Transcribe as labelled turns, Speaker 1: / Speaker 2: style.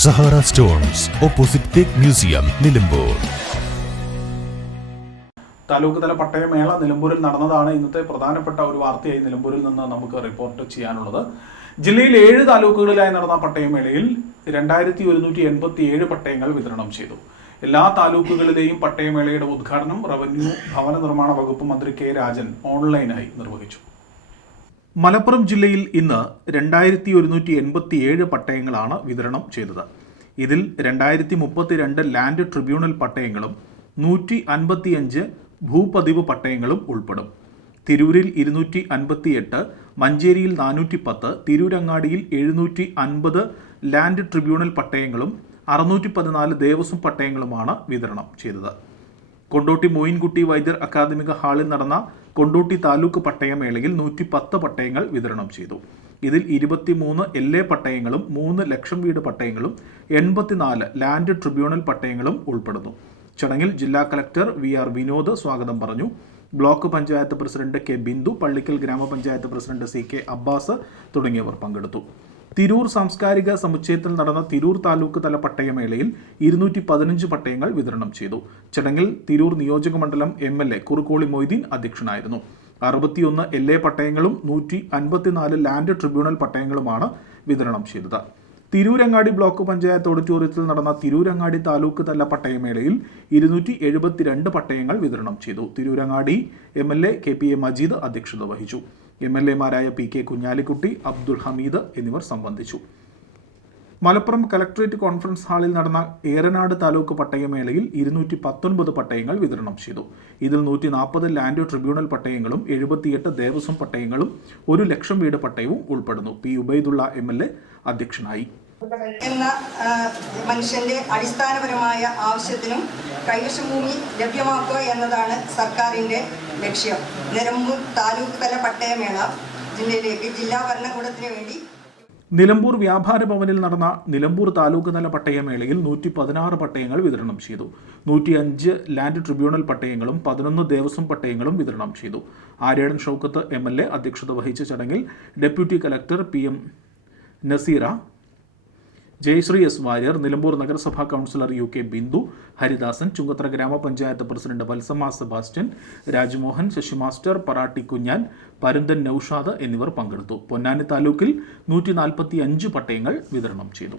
Speaker 1: Sahara stones opposite തേക്ക് museum Nilambur.
Speaker 2: Taluk തല പട്ടയമേള നിലമ്പൂരിൽ നടന്നതാണ് ഇന്നത്തെ പ്രധാനപ്പെട്ട ഒരു വാർത്തയായി നിലമ്പൂരിൽ നിന്ന് നമുക്ക് റിപ്പോർട്ട് ചെയ്യാനുള്ളത്. ജില്ലയിൽ ഏഴ് താലൂക്കുകളിലായി നടന്ന പട്ടയമേളയിൽ രണ്ടായിരത്തി ഒരുന്നൂറ്റി എൺപത്തി ഏഴ് പട്ടയങ്ങൾ വിതരണം ചെയ്തു. എല്ലാ താലൂക്കുകളിലെയും പട്ടയമേളയുടെ ഉദ്ഘാടനം റവന്യൂ ഭവന നിർമ്മാണ വകുപ്പ് മന്ത്രി കെ രാജൻ ഓൺലൈനായി നിർവഹിച്ചു. മലപ്പുറം ജില്ലയിൽ ഇന്ന് രണ്ടായിരത്തി ഒരുന്നൂറ്റി എൺപത്തി ഏഴ് പട്ടയങ്ങളാണ് വിതരണം ചെയ്തത്. ഇതിൽ രണ്ടായിരത്തി മുപ്പത്തിരണ്ട് ലാൻഡ് ട്രിബ്യൂണൽ പട്ടയങ്ങളും നൂറ്റി അൻപത്തിയഞ്ച് ഭൂപതിവ് പട്ടയങ്ങളും ഉൾപ്പെടും. തിരൂരിൽ ഇരുന്നൂറ്റി അൻപത്തിയെട്ട് മഞ്ചേരിയിൽ നാനൂറ്റി പത്ത് തിരൂരങ്ങാടിയിൽ എഴുന്നൂറ്റി അൻപത് ലാൻഡ് ട്രിബ്യൂണൽ പട്ടയങ്ങളും അറുന്നൂറ്റി പതിനാല് ദേവസ്വം പട്ടയങ്ങളുമാണ് വിതരണം ചെയ്തത്. കൊണ്ടോട്ടി മോയിൻകുട്ടി വൈദ്യർ അക്കാദമിക ഹാളിൽ നടന്ന കൊണ്ടോട്ടി താലൂക്ക് പട്ടയമേളയിൽ നൂറ്റി പത്ത് പട്ടയങ്ങൾ വിതരണം ചെയ്തു. ഇതിൽ ഇരുപത്തിമൂന്ന് എൽ എ പട്ടയങ്ങളും മൂന്ന് ലക്ഷം വീട് പട്ടയങ്ങളും എൺപത്തിനാല് ലാൻഡ് ട്രിബ്യൂണൽ പട്ടയങ്ങളും ഉൾപ്പെടുന്നു. ചടങ്ങിൽ ജില്ലാ കലക്ടർ വി ആർ വിനോദ് സ്വാഗതം പറഞ്ഞു. Block panchayat president K Bindu Pallikkal ഗ്രാമപഞ്ചായത്ത് പ്രസിഡന്റ് സി കെ അബ്ബാസ് തുടങ്ങിയവർ പങ്കെടുത്തു. തിരൂർ സാംസ്കാരിക സമുച്ചയത്തിൽ നടന്ന തിരൂർ താലൂക്ക് തല പട്ടയമേളയിൽ ഇരുന്നൂറ്റി പതിനഞ്ച് പട്ടയങ്ങൾ വിതരണം ചെയ്തു. ചടങ്ങിൽ തിരൂർ നിയോജക മണ്ഡലം M L A Kurukkoli Moideen അധ്യക്ഷനായിരുന്നു. അറുപത്തിയൊന്ന് എൽ എ പട്ടയങ്ങളും നൂറ്റി അൻപത്തിനാല് ലാൻഡ് ട്രിബ്യൂണൽ പട്ടയങ്ങളുമാണ് വിതരണം ചെയ്തത്. തിരൂരങ്ങാടി ബ്ലോക്ക് പഞ്ചായത്ത് ഓഡിറ്റോറിയത്തിൽ നടന്ന തിരൂരങ്ങാടി താലൂക്ക് തല പട്ടയമേളയിൽ ഇരുന്നൂറ്റി എഴുപത്തിരണ്ട് പട്ടയങ്ങൾ വിതരണം ചെയ്തു. Tirurangadi M L A K P A Majeed അധ്യക്ഷത വഹിച്ചു. എം എൽ എമാരായ പി കെ കുഞ്ഞാലിക്കുട്ടി അബ്ദുൾ ഹമീദ് എന്നിവർ സംബന്ധിച്ചു. മലപ്പുറം കലക്ട്രേറ്റ് കോൺഫറൻസ് ഹാളിൽ നടന്ന ഏറനാട് താലൂക്ക് പട്ടയമേളയിൽ ഇരുന്നൂറ്റി പത്തൊൻപത് പട്ടയങ്ങൾ വിതരണം ചെയ്തു. ഇതിൽ നൂറ്റി നാൽപ്പത് ലാൻഡ് ട്രിബ്യൂണൽ പട്ടയങ്ങളും എഴുപത്തിയെട്ട് ദേവസ്വം പട്ടയങ്ങളും ഒരു ലക്ഷം വീട് പട്ടയവും ഉൾപ്പെടുന്നു. പി ഉബൈദുള്ള എ അധ്യക്ഷനായി.
Speaker 3: എന്ന മനുഷ്യന്റെ അടിസ്ഥാനപരമായ ആവശ്യത്തിനും കൈവശഭൂമി ലഭ്യമാക്കുക എന്നതാണ് സർക്കാരിന്റെ ലക്ഷ്യം. നിലമ്പൂർ താലൂക്ക് തല പട്ടയമേള ജില്ലയിലേക്ക് ജില്ലാ ഭരണകൂടത്തിന് വേണ്ടി
Speaker 2: നിലമ്പൂർ വ്യാപാര ഭവനിൽ നടന്ന നിലമ്പൂർ താലൂക്ക് തല പട്ടയമേളയിൽ നൂറ്റി പതിനാറ് പട്ടയങ്ങൾ വിതരണം ചെയ്തു. നൂറ്റി അഞ്ച് ലാൻഡ് ട്രിബ്യൂണൽ പട്ടയങ്ങളും പതിനൊന്ന് ദേവസ്വം പട്ടയങ്ങളും വിതരണം ചെയ്തു. Aryadan Shoukath M L A അധ്യക്ഷത വഹിച്ച ചടങ്ങിൽ deputy collector P M Naseera Jayasree S Varier Nilambur നഗരസഭാ councillor U K Bindu Haridasan Chungathara ഗ്രാമപഞ്ചായത്ത് പ്രസിഡന്റ് വത്സമ്മ സെബാസ്റ്റ്യൻ രാജ്മോഹൻ ശശിമാസ്റ്റർ പറാട്ടി കുഞ്ഞാൻ പരുന്തൻ നൌഷാദ് എന്നിവർ പങ്കെടുത്തു. പൊന്നാനി താലൂക്കിൽ നൂറ്റി പട്ടയങ്ങൾ വിതരണം ചെയ്തു.